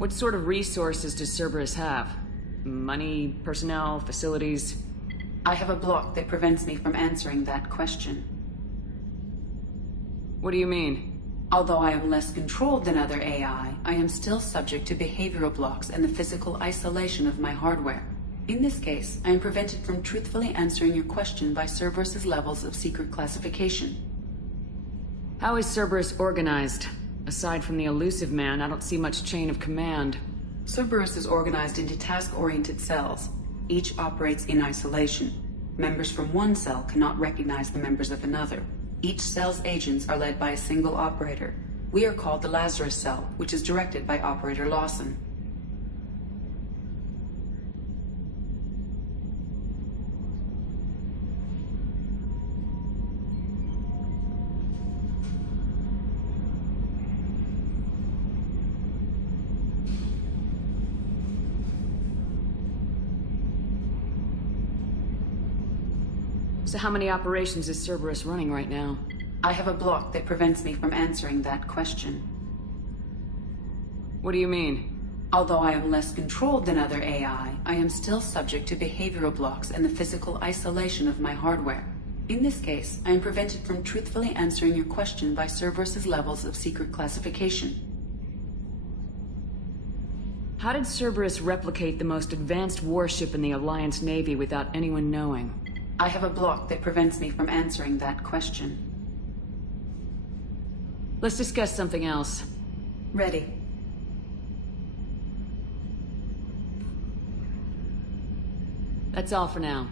What sort of resources does Cerberus have? Money, personnel, facilities? I have a block that prevents me from answering that question. What do you mean? Although I am less controlled than other AI, I am still subject to behavioral blocks and the physical isolation of my hardware. In this case, I am prevented from truthfully answering your question by Cerberus's levels of secret classification. How is Cerberus organized? Aside from the elusive man, I don't see much chain of command. Cerberus is organized into task-oriented cells. Each operates in isolation. Members from one cell cannot recognize the members of another. Each cell's agents are led by a single operator. We are called the Lazarus cell, which is directed by Operator Lawson. So how many operations is Cerberus running right now? I have a block that prevents me from answering that question. What do you mean? Although I am less controlled than other AI, I am still subject to behavioral blocks and the physical isolation of my hardware. In this case, I am prevented from truthfully answering your question by Cerberus's levels of secret classification. How did Cerberus replicate the most advanced warship in the Alliance Navy without anyone knowing? I have a block that prevents me from answering that question. Let's discuss something else. Ready. That's all for now.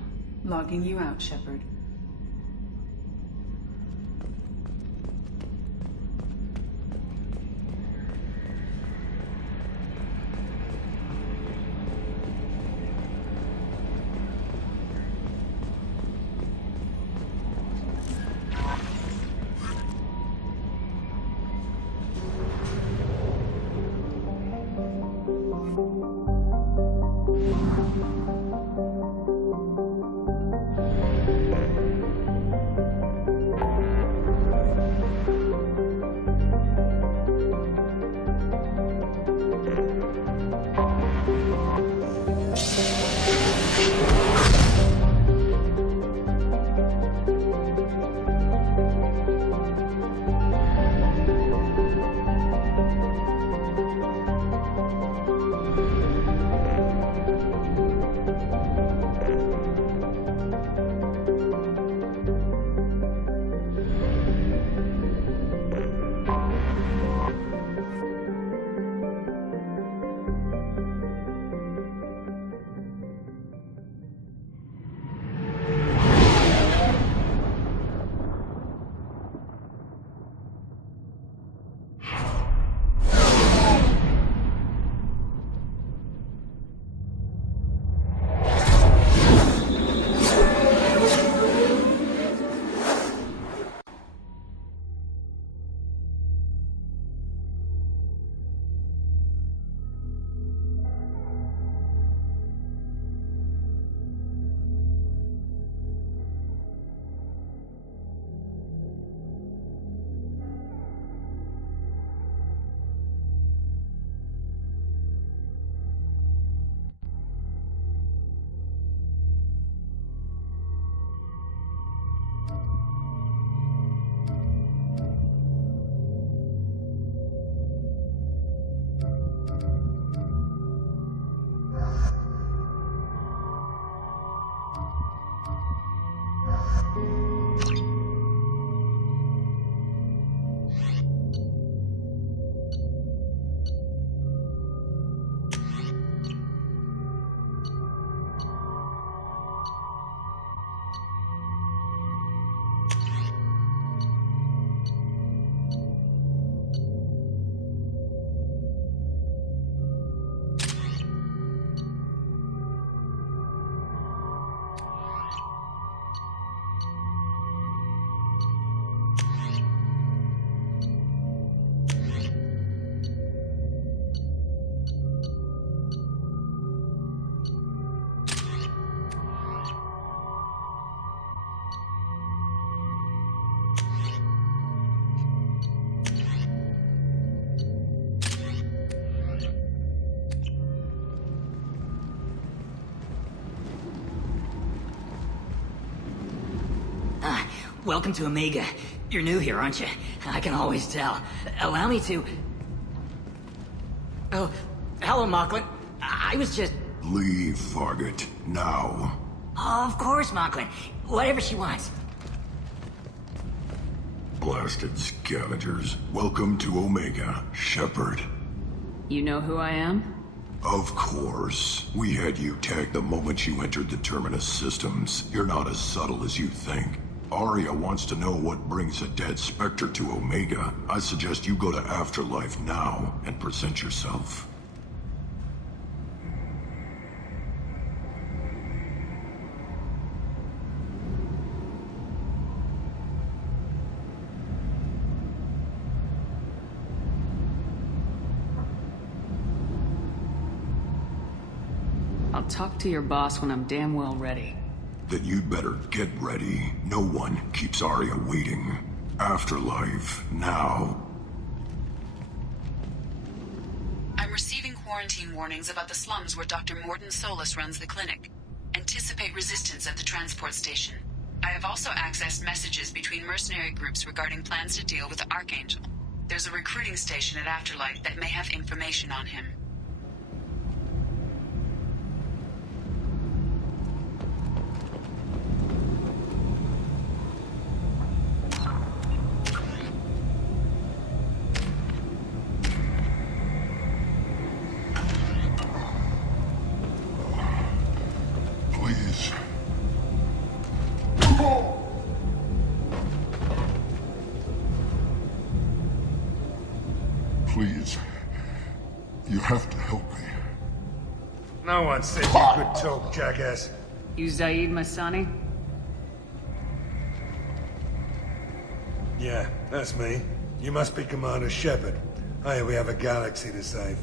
Logging you out, Shepard. welcome to Omega. You're new here, aren't you? I can always tell. Allow me to... Oh, hello, Mocklin. I was just... Leave, Fargate. Now. Of course, Mocklin. Whatever she wants. Blasted scavengers. Welcome to Omega, Shepard. You know who I am? Of course. We had you tagged the moment you entered the Terminus systems. You're not as subtle as you think. Arya wants to know what brings a dead Spectre to Omega. I suggest you go to Afterlife now and present yourself. I'll talk to your boss when I'm damn well ready. Then you'd better get ready. No one keeps Arya waiting. Afterlife, now. I'm receiving quarantine warnings about the slums where Dr. Mordin Solus runs the clinic. Anticipate resistance at the transport station. I have also accessed messages between mercenary groups regarding plans to deal with the Archangel. There's a recruiting station at Afterlife that may have information on him. Please. Please. You have to help me. No one said you could talk, jackass. You Zaid Masani? Yeah, that's me. You must be Commander Shepard. Hey, we have a galaxy to save.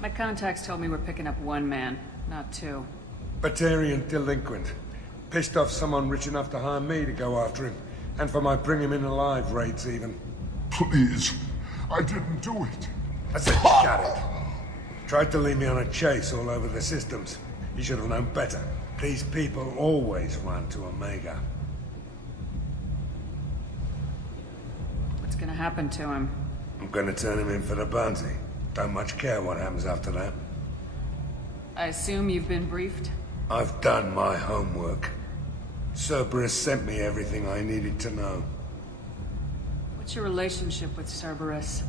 My contacts told me we're picking up one man, not two. Batarian delinquent. Pissed off someone rich enough to hire me to go after him. And for my bring him in alive rates even. Please. I didn't do it. I said shut it. Tried to lead me on a chase all over the systems. You should have known better. These people always run to Omega. What's gonna happen to him? I'm gonna turn him in for the bounty. Don't much care what happens after that. I assume you've been briefed? I've done my homework. Cerberus sent me everything I needed to know. What's your relationship with Cerberus?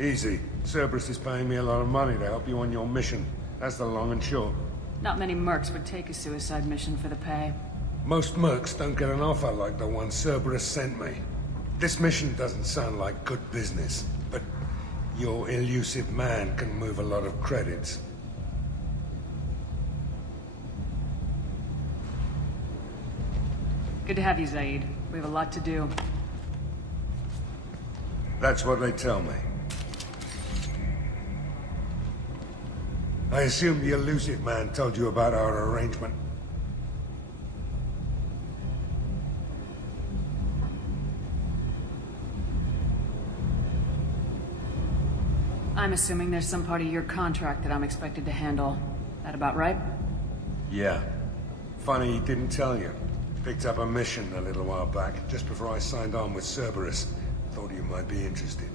Easy. Cerberus is paying me a lot of money to help you on your mission. That's the long and short. Not many mercs would take a suicide mission for the pay. Most mercs don't get an offer like the one Cerberus sent me. This mission doesn't sound like good business, but your elusive man can move a lot of credits. Good to have you, Zaid. We have a lot to do. That's what they tell me. I assume the elusive man told you about our arrangement. I'm assuming there's some part of your contract that I'm expected to handle. That about right? Yeah. Funny he didn't tell you. Picked up a mission a little while back, just before I signed on with Cerberus. Thought you might be interested.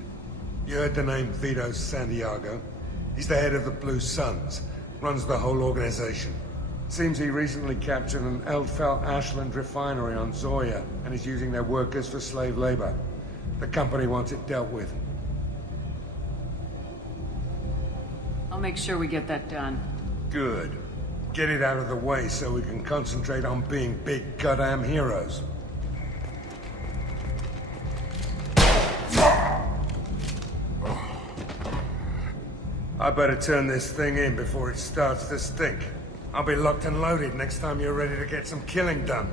You heard the name Vito Santiago? He's the head of the Blue Suns. Runs the whole organization. Seems he recently captured an Eldfell Ashland refinery on Zoya, and is using their workers for slave labor. The company wants it dealt with. I'll make sure we get that done. Good. Get it out of the way so we can concentrate on being big goddamn heroes. I better turn this thing in before it starts to stink. I'll be locked and loaded next time you're ready to get some killing done.